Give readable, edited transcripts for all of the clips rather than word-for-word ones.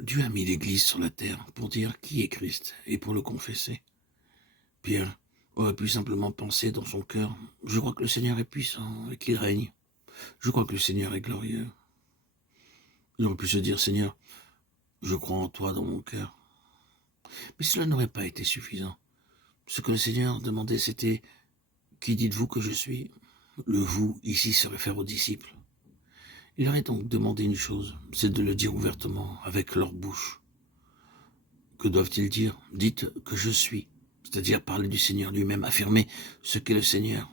Dieu a mis l'Église sur la terre pour dire qui est Christ et pour le confesser. Pierre aurait pu simplement penser dans son cœur, je crois que le Seigneur est puissant et qu'il règne. Je crois que le Seigneur est glorieux. Il aurait pu se dire, Seigneur, je crois en toi dans mon cœur. Mais cela n'aurait pas été suffisant. Ce que le Seigneur demandait, c'était, qui dites-vous que je suis? Le vous, ici, se réfère aux disciples. Il aurait donc demandé une chose, c'est de le dire ouvertement, avec leur bouche. Que doivent-ils dire? Dites que je suis, c'est-à-dire parler du Seigneur lui-même, affirmer ce qu'est le Seigneur.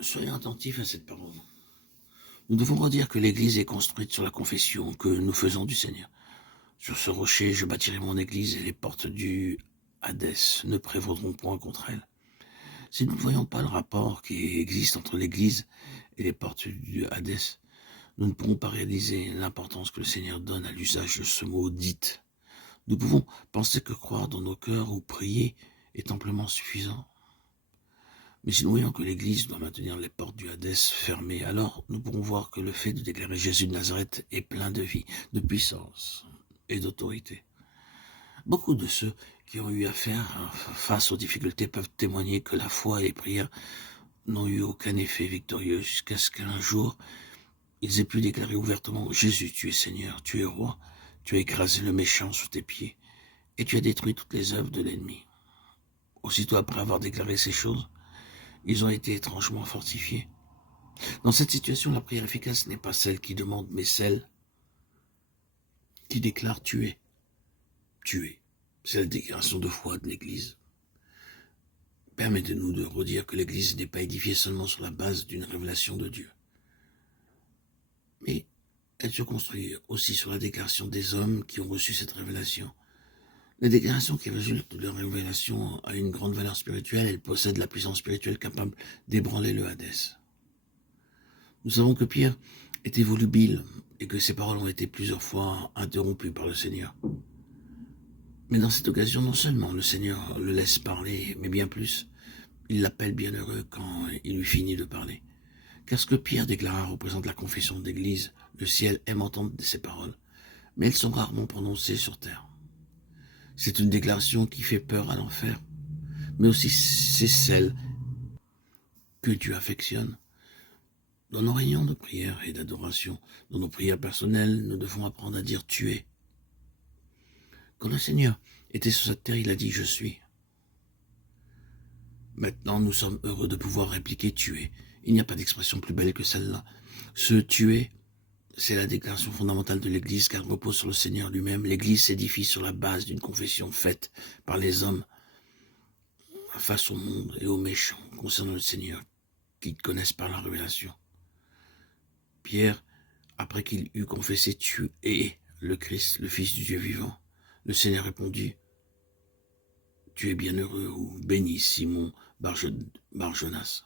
Soyons attentifs à cette parole. Nous devons redire que l'Église est construite sur la confession que nous faisons du Seigneur. Sur ce rocher, je bâtirai mon Église et les portes du Hadès ne prévaudront point contre elle. Si nous ne voyons pas le rapport qui existe entre l'Église et les portes du Hadès, nous ne pourrons pas réaliser l'importance que le Seigneur donne à l'usage de ce mot « dites ». Nous pouvons penser que croire dans nos cœurs ou prier est amplement suffisant. Mais si nous voyons que l'Église doit maintenir les portes du Hadès fermées, alors nous pourrons voir que le fait de déclarer Jésus de Nazareth est plein de vie, de puissance et d'autorité. Beaucoup de ceux qui ont eu affaire face aux difficultés peuvent témoigner que la foi et les prières n'ont eu aucun effet victorieux jusqu'à ce qu'un jour, ils aient pu déclarer ouvertement « Jésus, tu es Seigneur, tu es roi, tu as écrasé le méchant sous tes pieds et tu as détruit toutes les œuvres de l'ennemi. » Aussitôt après avoir déclaré ces choses, ils ont été étrangement fortifiés. Dans cette situation, la prière efficace n'est pas celle qui demande, mais celle qui déclare « Tu es ». Tu es. C'est la déclaration de foi de l'Église. Permettez-nous de redire que l'Église n'est pas édifiée seulement sur la base d'une révélation de Dieu, mais elle se construit aussi sur la déclaration des hommes qui ont reçu cette révélation. La déclaration qui résulte de leur révélation a une grande valeur spirituelle, elle possède la puissance spirituelle capable d'ébranler le Hadès. Nous savons que Pierre était volubile et que ses paroles ont été plusieurs fois interrompues par le Seigneur. Mais dans cette occasion, non seulement le Seigneur le laisse parler, mais bien plus, il l'appelle bienheureux quand il lui finit de parler. Car ce que Pierre déclara représente la confession d'Église. Le ciel aime entendre ces paroles, mais elles sont rarement prononcées sur terre. C'est une déclaration qui fait peur à l'enfer, mais aussi c'est celle que Dieu affectionne. Dans nos réunions de prière et d'adoration, dans nos prières personnelles, nous devons apprendre à dire « Tu es ». Quand le Seigneur était sur cette terre, il a dit « Je suis ». Maintenant, nous sommes heureux de pouvoir répliquer « Tu es ». Il n'y a pas d'expression plus belle que celle-là. Ce « Tu es », c'est la déclaration fondamentale de l'Église, car elle repose sur le Seigneur lui-même. L'Église s'édifie sur la base d'une confession faite par les hommes face au monde et aux méchants concernant le Seigneur, qu'ils connaissent par la révélation. Pierre, après qu'il eut confessé « Tu es le Christ, le Fils du Dieu vivant », le Seigneur répondit « Tu es bienheureux ou béni, Simon Barjonas.